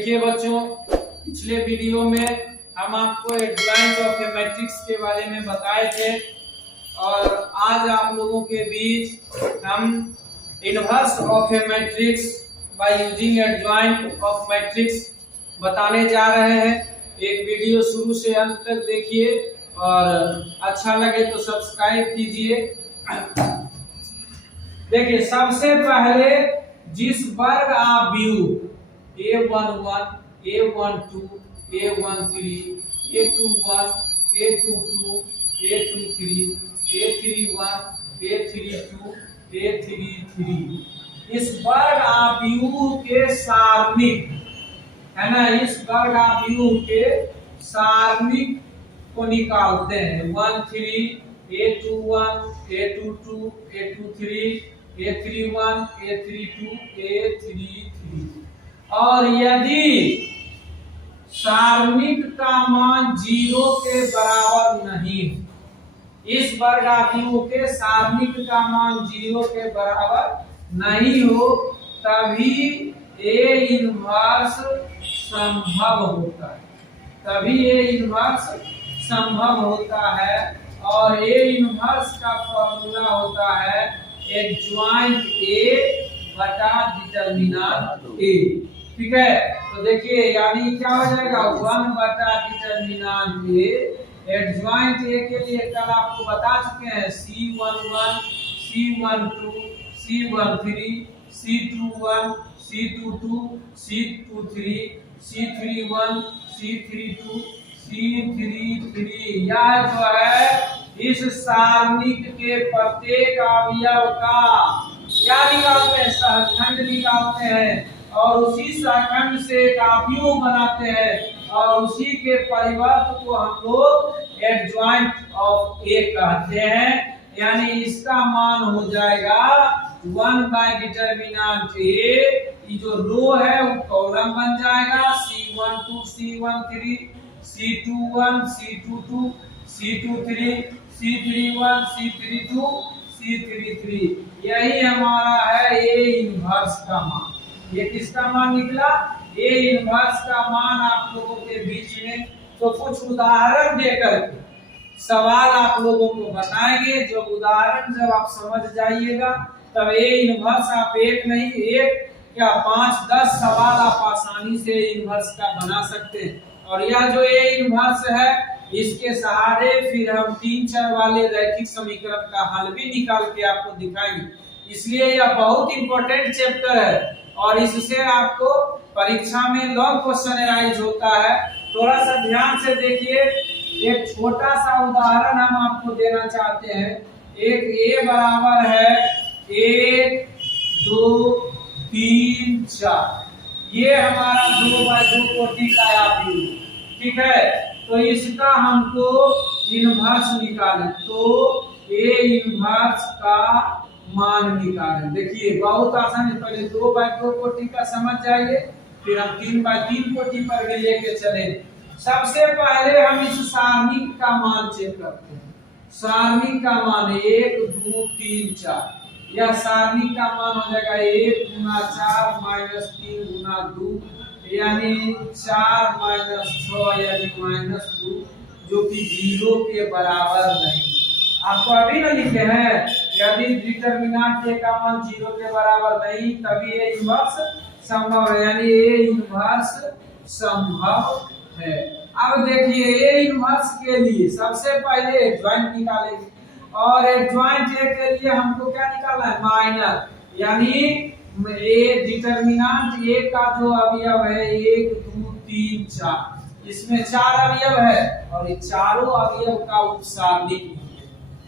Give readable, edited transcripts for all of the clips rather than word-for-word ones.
देखिए बच्चों, पिछले वीडियो में हम आपको एडजॉइंट ऑफ ए मैट्रिक्स के बारे में बताए थे और आज आप लोगों के बीच हम inverse of A matrix by using adjoint of matrix बताने जा रहे हैं। एक वीडियो शुरू से अंत तक देखिए और अच्छा लगे तो सब्सक्राइब कीजिए। देखिए, सबसे पहले जिस वर्ग आप view A11, A12, A13, A21, A22, A23, A31, A32, A33 इस वर्ग आव्यूह के सारणिक है ना, इस वर्ग आव्यूह के सारणिक को निकालते हैं। 13, A21, A22, A23, A31, A32, A33 और यदि सारणिक का मान 0 के बराबर नहीं, इस वर्ग आव्यूह के सारणिक का मान 0 के बराबर नहीं हो, तभी A इनवर्स संभव होता है। तभी A इनवर्स संभव होता है और A इनवर्स का फॉर्मूला होता है एडजॉइंट A बटा डिटर्मिनेंट A। ठीक है, तो देखिए यानी क्या हो जाएगा 1 बटा डिटर्मिनेंट A। एडजॉइंट A के लिए कल आपको बता चुके हैं C11, C12, C13, C21, C22, C23, C31, C32, C33। यह जो है इस सारणिक के प्रत्येक अवयव का क्या निकालते हैं, सहखंड निकालते हैं और उसी सहखंड से एक अवयव बनाते हैं और उसी के परिवर्त को हम लोग एडजॉइंट ऑफ A कहते हैं। यानी इसका मान हो जाएगा 1 बाय डिटर्मिनेंट A। ये जो रो है वो कॉलम बन जाएगा C12, C13, C21, C22, C23, C31, C32, C33। यही हमारा है A इनवर्स का मान। ये किसका मान निकला? A इनवर्स का मान आप लोगों के बीच में तो कुछ उदाहरण देकर के सवाल आप लोगों को बताएंगे। जो उदाहरण जब आप समझ जाइएगा तब A इनवर्स आप एक नहीं, एक क्या 5-10 सवाल आप आसानी से इनवर्स का बना सकते हैं। और यह जो A इनवर्स है इसके सहारे फिर हम 3-4 वाले रैखिक समीकरण का हल भी निकाल के आपको दिखाएंगे। इसलिए यह बहुत इंपॉर्टेंट चैप्टर है और इससे आपको परीक्षा में लॉन्ग क्वेश्चन अराइज होता है। थोड़ा सा ध्यान से देखिए, एक छोटा सा उदाहरण हम आपको देना चाहते हैं। एक A बराबर है 1, 2, 3, 4। ये हमारा 2 बाय 2 कोटि का आव्यूह। ठीक है, तो इसका हमको इनवर्स निकालें तो A इनवर्स का मान निकालें। देखिए बहुत आसान है, पहले 2 बाय 2 कोटि का समझ जाइए, फिर हम 3 बाय 3 कोटि पर भी लेके चले। सबसे पहले हम इस सारणिक का मान चेक करते हैं। सारणिक का मान 1, 2, 3, 4। यह सारणिक का मान हो जाएगा 1 गुना 4 माइनस 3 गुना 2 यानी 4 माइनस 6 यानी -2, जो कि 0 के बराबर नहीं। आपको अभी ना लिखे हैं, यदि डिटर्मिनेंट A का मान 0 के बराबर नहीं तभी A इनवर्स संभव है, यानी A इनवर्स संभव है। अब देखिए A इनवर्स के लिए सबसे पहले एडजॉइंट निकालेंगे और एडजॉइंट A के लिए हमको क्या निकालना है, माइनर। यानी A डिटर्मिनेंट A का जो अवयव है 1, 2, 3, 4, इसमें 4 अवयव है और ये चारों अवयव का उपसारणिक।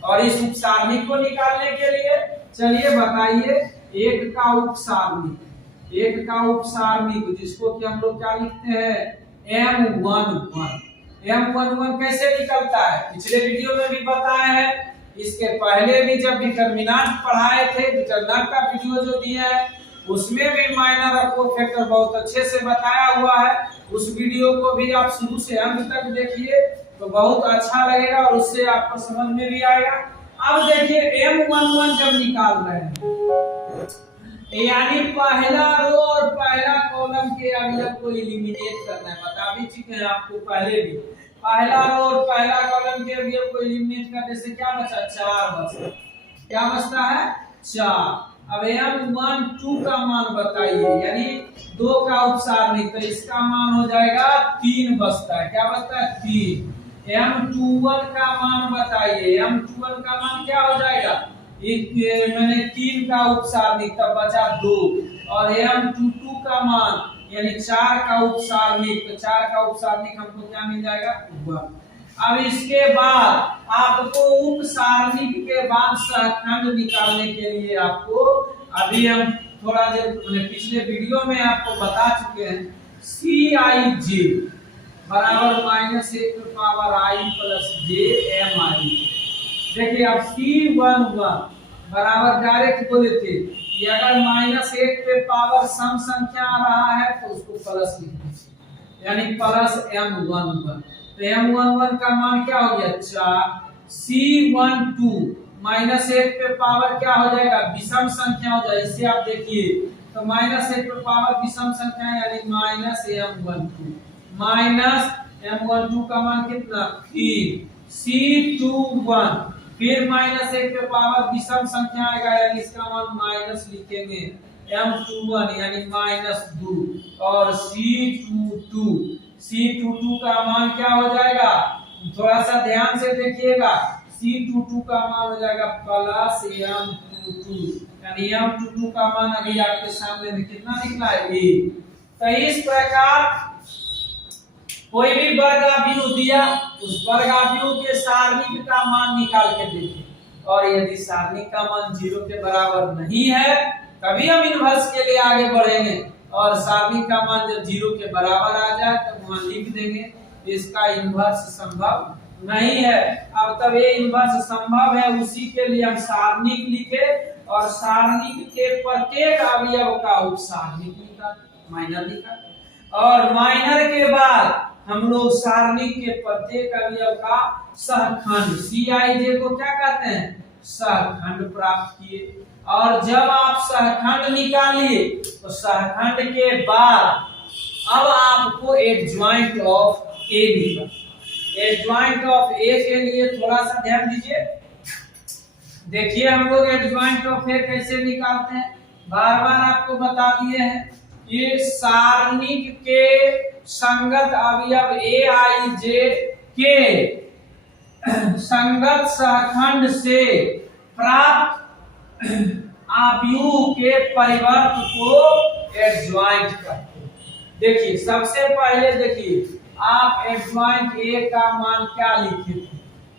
और इस उपसारणिक को निकालने के लिए चलिए बताइए, एक का उपसारणिक, एक का उपसारणिक जिसको कि हम लोग क्या लिखते हैं M11। M11 कैसे निकलता है पिछले वीडियो में भी बताया है। इसके पहले भी जब डिटर्मिनेंट पढ़ाए थे, डिटर्मिनेंट का वीडियो जो दिया है उसमें भी माइनर और कोफैक्टर बहुत अच्छे से बताया हुआ है। उस वीडियो को भी आप शुरू से अंत तक देखिए तो बहुत अच्छा लगेगा और उससे आपको समझ में भी आएगा। अब देखिए M11 जब निकाल रहे हैं यानी पहला रो और पहला कॉलम के अवयव को एलिमिनेट करना है। बता भी चुके हैं आपको पहले भी। पहला रो और पहला कॉलम के अवयव को एलिमिनेट करने से क्या बचा? 4 बचा। क्या बचता है? 4। अब m1 2 का मान बताइए, यानी 2 का उपसारणिक, तो इसका मान हो जाएगा 3 बचता है। क्या बचता है? 3। m21 का मान बताइए, m21 का मान क्या हो जाएगा? मैंने 3 का उपसारणिक, तब बचा 2। और m22 का मान यानी 4 का उपसारणिक, तो 4 का उपसारणिक हमको क्या मिल जाएगा? 1। अब इसके बाद आपको उपसारणिक के बाद सहखंड निकालने के लिए आपको, अभी हम थोड़ा देर पिछले वीडियो में आपको बता चुके हैं, Cij बराबर -1 power i plus j mi। देखिए अब C11 बराबर डायरेक्ट बोले थे कि अगर -1 पे पावर सम संख्या आ रहा है तो उसको प्लस लिखना चाहिए, यानी प्लस m11। तो m11 का मान क्या हो गया? 4। C12 -1 पे पावर क्या हो जाएगा? विषम संख्या हो जाएगी। इसे आप देखिए तो -1 पे पावर विषम संख्या यानी -m12 का मान कितना? 3। C21 फिर -1 पे पावर विषम संख्या आएगा, यानी इसका मान माइनस लिखेंगे, m21 यानी -2। और C22 का मान क्या हो जाएगा? थोड़ा सा ध्यान से देखिएगा, C22 का मान हो जाएगा प्लस m22, यानी m22 का मान अभी आपके सामने में कितना निकला है? 1। तो इस प्रकार कोई भी वर्गाव्यूह दिया, उस वर्गाव्यूह के सारणिक का मान निकाल के देखिए, और यदि सारणिक का मान 0 के बराबर नहीं है तभी हम इनवर्स के लिए आगे बढ़ेंगे, और सारणिक का मान जब 0 के बराबर आ जाए तब वहां लिख देंगे। इसका इनवर्स संभव नहीं है। अब तब ये इनवर्स संभव है, उसी के लिए हम सारणिक लिखे और सारणिक के प्रत्येक अवयव का उपसारणिक लिखा, माइनर लिखा, और माइनर के बाद हम लोग सारणिक के प्रत्येक अवयव का सहखंड Cij को क्या कहते हैं? सहखंड प्राप्त किए। और जब आप सहखंड निकालिए तो सहखंड के बाद अब आपको एडज्वाइंट ऑफ ए लिखना। एडज्वाइंट ऑफ ए के लिए थोड़ा सा ध्यान दीजिए। देखिए हम लोग एडज्वाइंट ऑफ ए कैसे निकालते हैं, बार बार आपको बता दिए हैं। ये सारणिक के संगत अवयव Aij के संगत सहखंड से प्राप्त अवयव के परिवर्त को एडज्वाइंट कहते हैं। देखिए सबसे पहले देखिए आप एडज्वाइंट ए का मान क्या लिखे थे?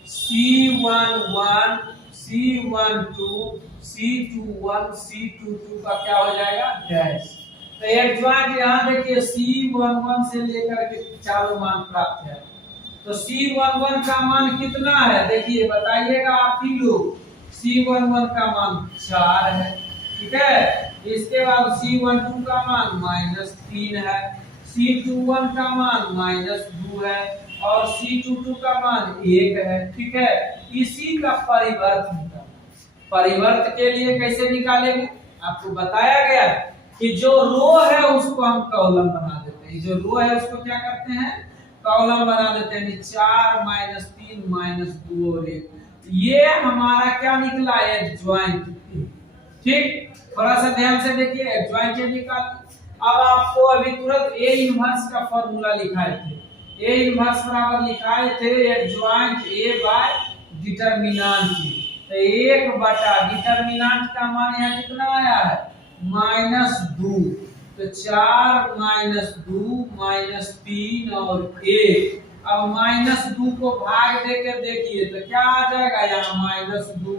C11 C12 C21 C22 का क्या हो जाएगा? डैश। तो एडज्वाइंट यहाँ देखिए C11 से लेकर के चारों मान प्राप्त है। तो C11 का मान कितना है? देखिए बताइएगा आप ही लोग। C11 का मान 4 है, ठीक है। इसके बाद C12 का मान -3 है, C21 का मान -2 है, और C22 का मान 1 है, ठीक है। इसी का परिवर्त निकालना। परिवर्त के लिए कैसे निकालेंगे? आपको बताया गया कि जो रो है उसको हम कॉलम बना देते हैं। जो रो है उसको क्या करते हैं? कॉलम बना देते हैं। 4 -3 -2 और 1, ये हमारा क्या निकला? एडज्वाइंट। ठीक, थोड़ा सा ध्यान से देखिए। एडज्वाइंट ये निकाल। अब आपको अभी तुरंत ए इनवर्स का फॉर्मूला लिखाए थे। ए इनवर्स बराबर लिखाए थे एडज्वाइंट ए बाय डिटरमिनेंट। तो 1 बटा डिटरमिनेंट का मान यहाँ कितना आया है? -2। तो 4 -2 -3 और 1। अब -2 को भाग देकर देखिए तो क्या आ जाएगा? यहाँ -2,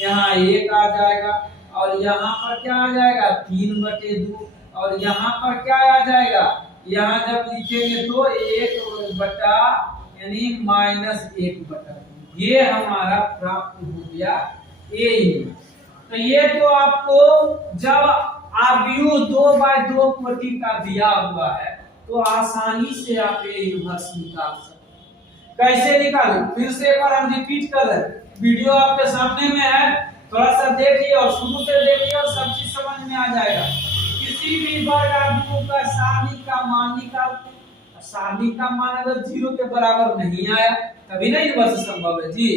यहाँ 1 आ जाएगा, और यहाँ पर क्या आ जाएगा? 3/2, और यहाँ पर क्या आ जाएगा? यहाँ जब लिखेंगे तो 1 बटा यानी -1/2। ये हमारा प्राप्त हो गया ए। तो ये तो आपको जब अवयव 2/2 कोटि का दिया हुआ है तो आसानी से आप ए इनवर्स निकाल सकते। कैसे निकालें? फिर से एक बार हम रिपीट कर रहे हैं। वीडियो आपके सामने में है, थोड़ा सा देखिए और शुरू से देखिए और सब चीज समझ में आ जाएगा। किसी भी वर्ग आव्यूह का सारणिक का मान निकालते हैं। सारणिक का मान अगर 0 के बराबर नहीं आया तभी ना इनवर्स संभव है जी।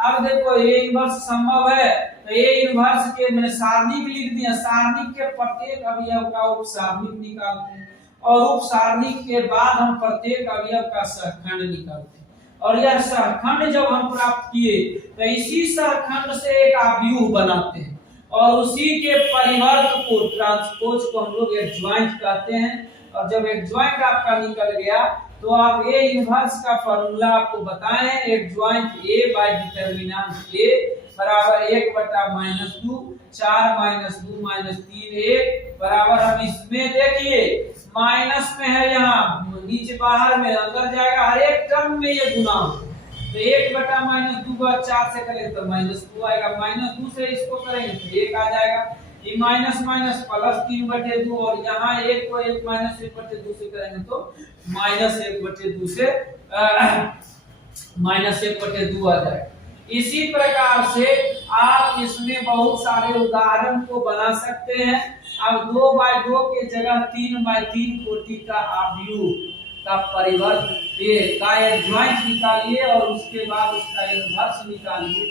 अब देखो ये इनवर्स संभव है तो ये इनवर्स के मैंने सारणिक लिख दिया, सारणिक के प्रत्येक अवयव का उपसारणिक निकालते हैं और उपसारणिक के बाद हम प्रत्येक अवयव का सहखंड निकालते हैं और यह सहखंड जब हम प्राप्त किए तो इसी सहखंड से एक आव्यूह बनाते हैं और उसी के परिवर्त को ट्रांसपोज को हम लोग एडज्वाइंट कहते हैं। और जब एडज्वाइंट आपका निकल गया तो आप ए इनवर्स का फार्मूला आपको बताएं, adjoint A by determinant A बराबर 1/-2 4-2 -2 -3 बराबर। हम इसमें देखिए माइनस में है, यहाँ नीचे बाहर में अंदर जाएगा, हर एक टर्म में ये गुना होगा तो 1/-2 का 4 से करेंगे तो -2 आएगा, -2 से इसको करेंगे तो 1 आ जाएगा, ये माइनस माइनस प्लस 3/2 और यहाँ 1 को 1 -1/2 से करेंगे तो -1/2 से -1/2 आ जाएगा। इसी प्रकार से आप इसमें बहुत सारे उदाहरण को बना सकते हैं। अब 2/2 के जगह 3/3 कोटि का आव्यूह का परिवर्त का एडज्वाइंट निकालिए और उसके बाद उसका इनवर्स निकालिए।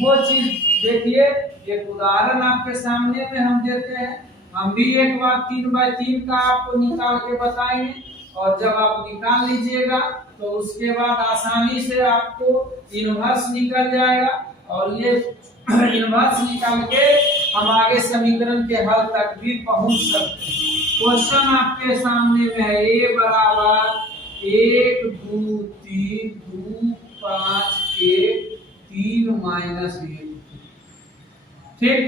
वो चीज देखिए, एक उदाहरण आपके सामने में हम देते हैं, हम भी एक बार 3/3 का आपको निकाल के बताएंगे और जब आप निकाल लीजिएगा तो उसके बाद आसानी से आपको इनवर्स निकल जाएगा और ये इनवर्स निकाल के हम आगे समीकरण के हल तक भी पहुंच सकते हैं। क्वेश्चन आपके सामने में है a बराबर 1 2 3 2 5 1 3 -1, ठीक,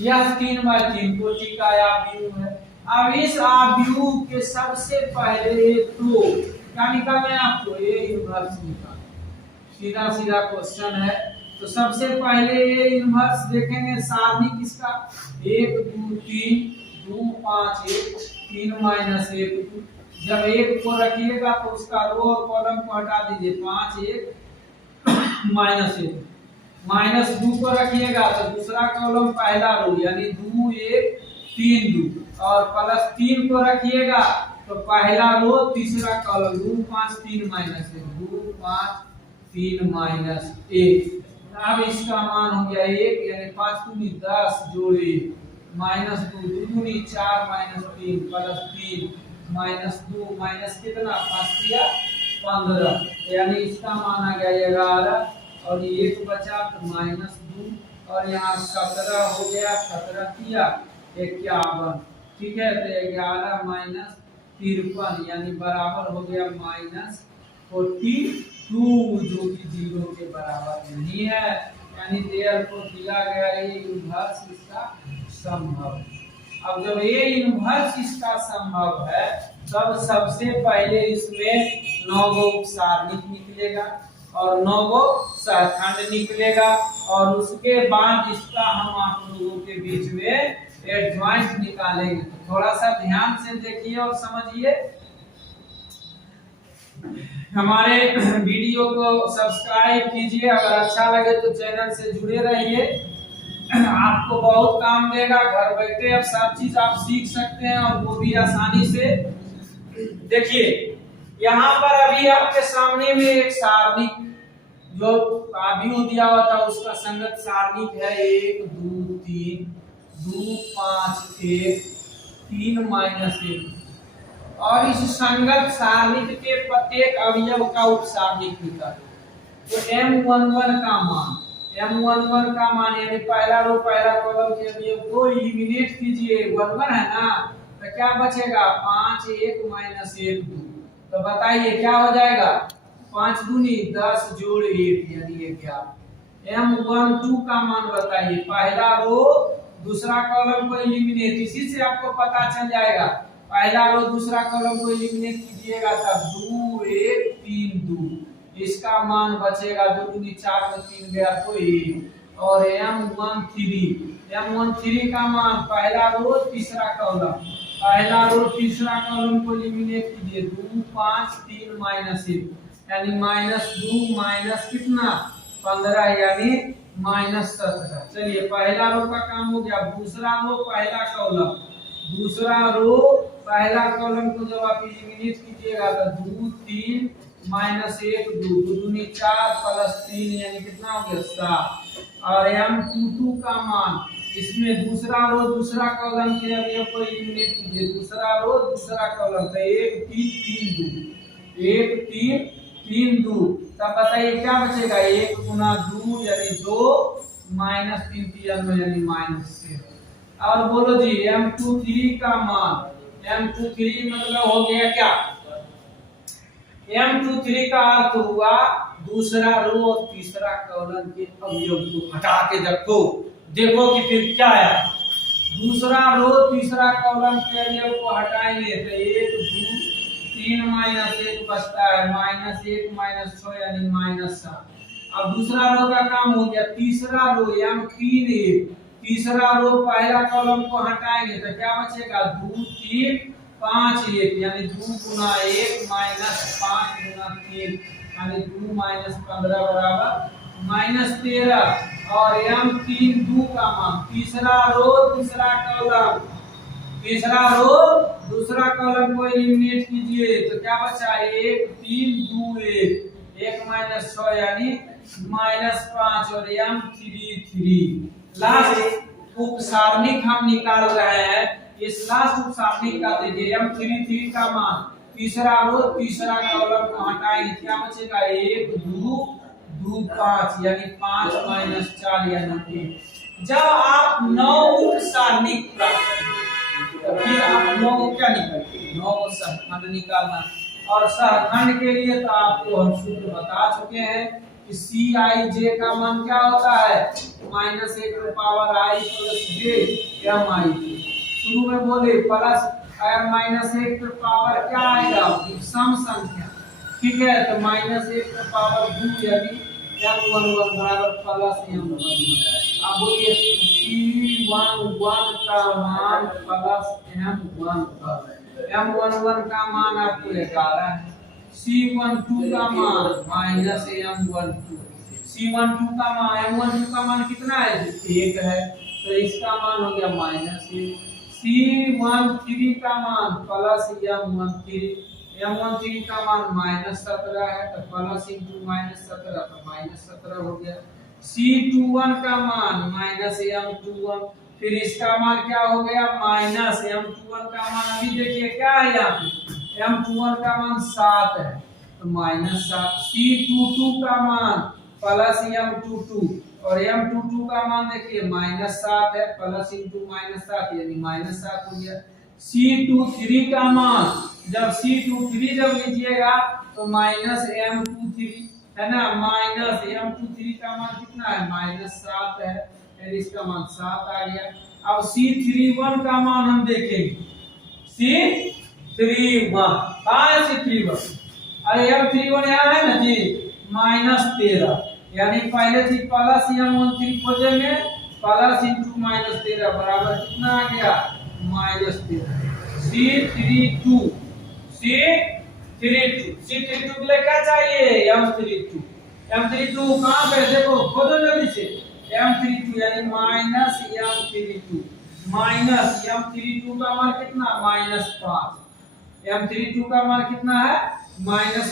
यह 3/3 कोटि का आव्यूह है। अब इस आव्यूह के सबसे पहले तो क्या निकालना है आपको, ए इनवर्स निकालना, सीधा सीधा क्वेश्चन है। तो सबसे पहले ए इनवर्स देखेंगे, सारणिक इसका 1 2 3 2 5 1 3 -1 2। जब 1 को रखिएगा तो उसका रो और कॉलम को हटा दीजिए, 5 1 -1 -2 को रखिएगा तो दूसरा कॉलम पहला रो यानी 2 1 3 2 और +3 को रखिएगा तो पहला रो तीसरा कॉलम 2 5 3 -1 2 5 3 -1। अब इसका मान हो गया 1 यानी 5 दूनी 10 जोड़े -2 2 दूनी 4 -3 +3 -2 माइनस कितना 5 15 यानी इसका मान आ गया 11 और ये 1 बचा तो -2 और यहाँ 17 हो गया, 17 किया 51, ठीक है। तो 11 -53 यानी बराबर हो गया -42 जो कि 0 के बराबर नहीं है, यानी देयरफॉर दिया गया ये इनवर्स इसका संभव। अब जब ये इनवर्स इसका संभव है तब सबसे पहले इसमें 9 गो सारणिक निकलेगा और 9 गो सहखंड निकलेगा और उसके बाद इसका हम आप लोगों के बीच में एडज्वाइंट निकालेंगे। तो थोड़ा सा ध्यान से देखिए और समझिए। हमारे वीडियो को सब्सक्राइब कीजिए, अगर अच्छा लगे तो चैनल से जुड़े रहिए, आपको बहुत काम देगा। घर बैठे अब सब चीज आप सीख सकते हैं और वो भी आसानी से। देखिए यहाँ पर अभी आपके सामने में एक सारणिक जो आव्यूह दिया हुआ था उसका संगत सारणिक है 1 2 3 2 5 1 3 -1 और इस संगत सारणिक के प्रत्येक अवयव का उपसारणिक निकालो। तो M11 का मान, M11 का मान यानी पहला रो पहला कॉलम के अवयव को एलिमिनेट कीजिए, 11 है ना, तो क्या बचेगा 5 1 -1 2। तो बताइए क्या हो जाएगा, 5 दूनी 10 जोड़ 1 यानी 11। M12 का मान बताइए, पहला रो दूसरा कॉलम को एलिमिनेट, इसी से आपको पता चल जाएगा। पहला रो दूसरा कॉलम को एलिमिनेट कीजिएगा तब 2 1 3 2, इसका मान बचेगा 2 दूनी 4 में 3 गया तो 1। और M13 का मान पहला रो तीसरा कॉलम, पहला रो तीसरा कॉलम को एलिमिनेट कीजिए 2 5 3 -1 यानी -2 माइनस कितना 15 यानी -17। चलिए पहला रो का काम हो गया, दूसरा रो पहला कॉलम दूसरा रो पहला कॉलम को जब आप एलिमिनेट कीजिएगा तो 2 3 माइनस 1 2 2 दूनी 4 प्लस 3 यानी कितना हो गया 7। और M22 का मान इसमें दूसरा रो दूसरा कॉलम के अवयव को एलिमिनेट कीजिए। दूसरा रो दूसरा कॉलम तो 1 3 3 2 1 3 3 2 तब बताइए क्या बचेगा 1 गुना 2 यानी 2 माइनस 3 3 यानी माइनस 6। और बोलो जी M23 का मान M23 मतलब हो गया क्या M23 का अर्थ हुआ दूसरा रो और तीसरा कॉलम के अवयव को हटा के देखो देखो कि फिर क्या है। दूसरा रो तीसरा कॉलम के अवयव को हटाएंगे तो 1 2 3 माइनस 1 बचता है माइनस 1 माइनस 6 यानी माइनस 7। अब दूसरा रो का काम हो गया। तीसरा रो M31 तीसरा रो पहला कॉलम को हटाएंगे तो क्या बचेगा 2 3 5 1 यानी 2 गुना 1 माइनस 5 गुना 3 यानी 2 माइनस 15 बराबर माइनस 13। और M32 का मान तीसरा रो दूसरा कॉलम को एलिमिनेट कीजिए तो क्या बचा 1 3 2 1 माइनस 6 यानी माइनस 5। और M33 लास्ट उप सारणिक हम निकाल रहे हैं। इस लास्ट उप सारणिक का देखिए M33 का मान तीसरा रो तीसरा कॉलम को हटाएंगे क्या बचेगा 1 2 2 5 यानी 5 माइनस 4 यानी 3। जब आप 9 उप सारणिक प्राप्त करेंगे तो फिर आप 9 क्या निकालेंगे 9 सहखंड निकालना। और सहखंड के लिए तो आपको हम सूत्र बता चुके हैं कि Cij का मान क्या होता है माइनस 1 की power i plus j mi। शुरू में बोले प्लस अगर माइनस 1 की पावर क्या आएगा सम संख्या ठीक है तो माइनस 1 की पावर 2 यानी m11 बराबर प्लस m11। अब बोलिए C11 का मान प्लस m11 का मान आपको 11 है। C12 का मान माइनस M12 C12 का मान M12 का मान कितना है 1 है तो इसका मान हो गया माइनस 1। C13 का मान प्लस M13 का मान माइनस 17 है तो प्लस इंटू माइनस 17 तो माइनस 17 हो गया। C21 का मान माइनस M21 फिर इसका मान क्या हो गया माइनस M21 का मान अभी देखिए क्या है यहाँ पे M21 का मान 7 है तो माइनस 7। C22 का मान प्लस M22 और M22 का मान देखिए माइनस 7 है प्लस इंटू माइनस 7 यानी माइनस 7 हो गया। C23 का मान जब C23 जब लीजिएगा तो माइनस M23 है ना माइनस M23 का मान कितना है माइनस 7 है यानी इसका मान 7 आ गया। अब C31 का मान हम देखेंगे C31 C31 अरे M31 यहाँ है ना जी माइनस 13 यानी पहले थी प्लस M13 खोजेंगे प्लस इंटू माइनस 13 बराबर कितना आ गया माइनस 13। C32 के लिए क्या चाहिए M32 कहाँ पे देखो खोजो जल्दी से M32 यानी माइनस M32 का मान कितना माइनस 5 M32 का मान कितना है माइनस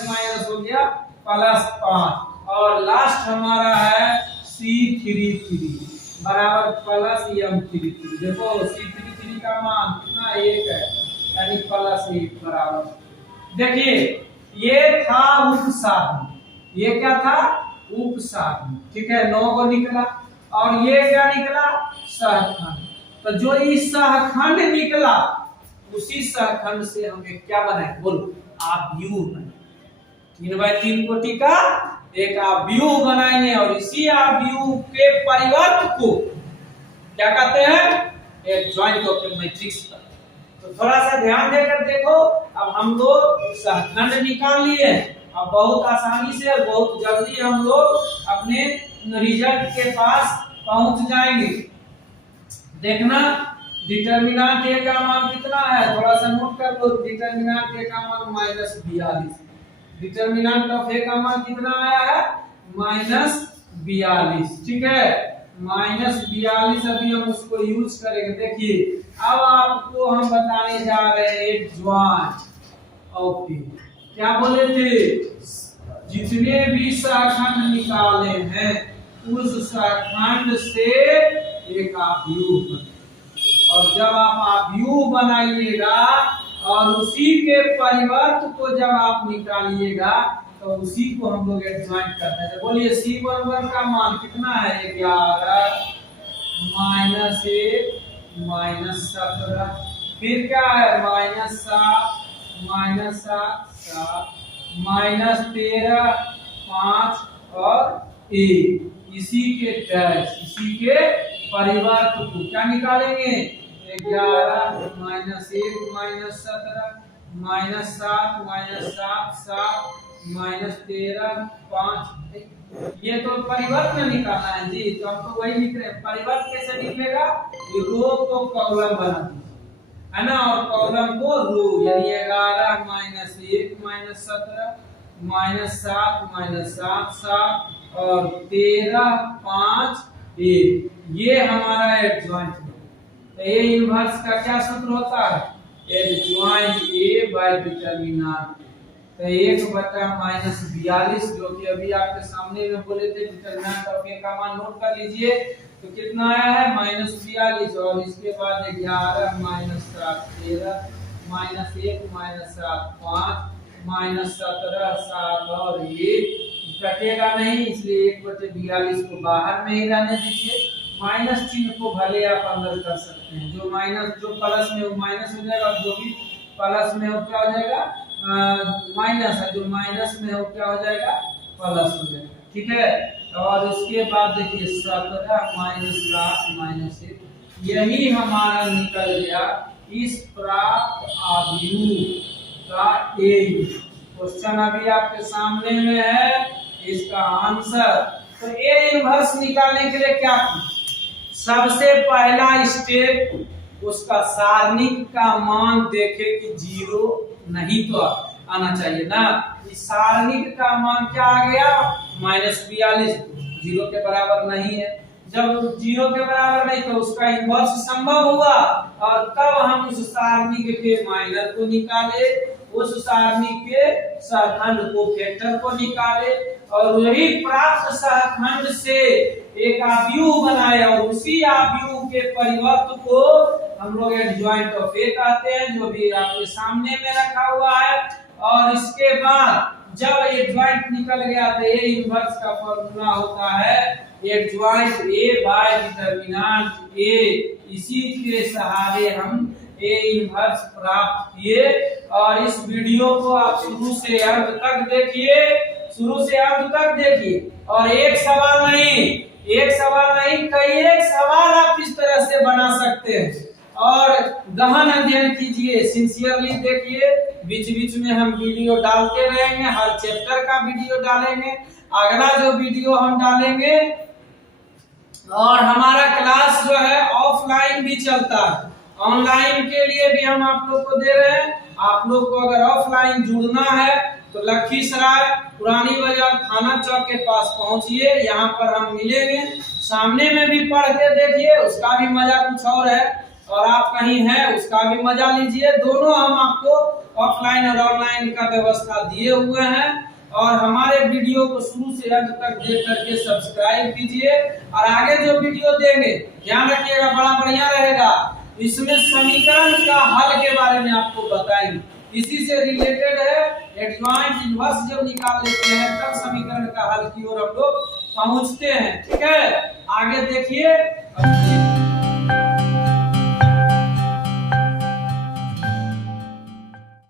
हो गया प्लस 5। और लास्ट हमारा है C33 बराबर प्लस M33 देखो C33 का मान कितना 1 है यानी प्लस 1 बराबर देखिए ये था उपसारणी ये क्या था उपसारणी ठीक है 9 को निकला और ये क्या निकला सहखंड। तो जो इस सहखंड निकला उसी सहखंड से हमें क्या बनाए बोलो आव्यूह बनाए 3/3 कोटि का एक आव्यूह बनाएंगे और इसी आव्यूह के परिवर्त को क्या कहते हैं एक ज्वाइंट ऑफ मैट्रिक्स। तो थोड़ा सा ध्यान देकर देखो अब हम लोग सहखंड निकाल लिए अब बहुत आसानी से और बहुत जल्दी हम लोग अपने रिजल्ट के पास पहुंच जाएंगे। देखना डिटर्मिनेंट ए का मान कितना है थोड़ा सा नोट कर लो डिटर्मिनेंट ए का मान -42 डिटर्मिनेंट ऑफ ए का मान कितना आया है -42 ठीक है। -42 अभी हम उसको यूज करेंगे। देखिए अब आपको हम बताने जा रहे हैं एडजॉइंट ऑफ पी। क्या बोले थे, जितने भी सहखंड निकाले हैं उस सहखंड से एक आव्यूह बने, और जब आप आव्यूह बनाइएगा और उसी के परिवर्त को जब आप निकालिएगा तो उसी को हम लोग एडजॉइंट करते हैं। बोलिए C11 का मान कितना है, 11 -1 -17, फिर क्या है -7 -7 -13 5 और 1, इसी के डैश इसी के परिवर्त को क्या निकालेंगे, 11 -1 -17 -7 -7 -13 5, ये तो परिवर्त में निकालना है जी, तो हम तो वही लिख रहे हैं। परिवर्त कैसे लिखेगा, रो को कॉलम बना दीजिए, है ना, और कॉलम को रो, यानी 11 -1 -17 -7 -7 और 13 5 1, ये हमारा एडजॉइंट है। ए इनवर्स का क्या सूत्र होता है, एडजॉइंट ए बाय डिटरमिनेंट। तो 1/-42 जो कि अभी आपके सामने में बोले थे, डिटरमिनेंट ऑफ ए का मान नोट कर लीजिए। तो कितना आया है -42, और इसके बाद 11 -7 13 -1 -7 5 -17 7 और 1, कटेगा नहीं, इसलिए 1/42 को बाहर में ही रहने दीजिए। माइनस चिन्ह को भले आप अंदर कर सकते हैं, जो माइनस जो प्लस में वो माइनस हो जाएगा, और जो भी प्लस में हो क्या हो जाएगा, माइनस है, जो माइनस में हो क्या हो जाएगा, प्लस हो जाएगा, ठीक है। और उसके बाद देखिए 17 -7 -1, यही हमारा निकल गया इस प्राप्त आव्यूह का ए। क्वेश्चन अभी आपके सामने में है, इसका आंसर। तो ए इनवर्स निकालने के लिए क्या किया, सबसे पहला स्टेप उसका सारणिक का मान देखे कि 0 नहीं तो आना चाहिए ना। इस सारणिक का मान क्या आ गया, -42, 0 के बराबर नहीं है। जब 0 के बराबर नहीं तो उसका इनवर्स संभव हुआ, और तब हम उस सारणिक के माइनर को निकाले, उस सारणी के सहखंड को फैक्टर को निकाले, और वही प्राप्त सहखंड से एक आव्यूह बनाए, और उसी आव्यूह के परिवर्त को हम लोग एडजॉइंट ऑफ ए कहते हैं, जो भी आपके सामने में रखा हुआ है। और इसके बाद जब एडजॉइंट निकल गया तो ए इनवर्स का फॉर्मूला होता है adjoint A by determinant A. इसी के सहारे हम ए इनवर्स प्राप्त किए। और इस वीडियो को आप शुरू से अंत तक देखिए, शुरू से अंत तक देखिए, और एक सवाल नहीं कई एक सवाल आप इस तरह से बना सकते हैं। और गहन अध्ययन कीजिए, सिंसियरली देखिए, बीच बीच में हम वीडियो डालते रहेंगे, हर चैप्टर का वीडियो डालेंगे, अगला जो वीडियो हम डालेंगे। और हमारा क्लास जो है ऑफलाइन भी चलता है, ऑनलाइन के लिए भी हम आप लोग को दे रहे हैं। आप लोग को अगर ऑफलाइन जुड़ना है तो लखीसराय पुरानी बाजार थाना चौक के पास पहुंचिए, यहाँ पर हम मिलेंगे। सामने में भी पढ़ के देखिए, उसका भी मजा कुछ और है, और आप कहीं हैं उसका भी मजा लीजिए। दोनों हम आपको ऑफलाइन और ऑनलाइन का व्यवस्था दिए हुए हैं। और हमारे वीडियो को शुरू से अंत तक देख करके सब्सक्राइब कीजिए, और आगे जो वीडियो देंगे ध्यान रखिएगा, बड़ा बढ़िया रहेगा। इसमें समीकरण का हल के बारे में आपको बताएंगे, इसी से रिलेटेड है। एडजॉइंट इनवर्स जब निकाल लेते हैं तब समीकरण का हल की ओर हम लोग पहुंचते हैं, ठीक है। आगे देखिए।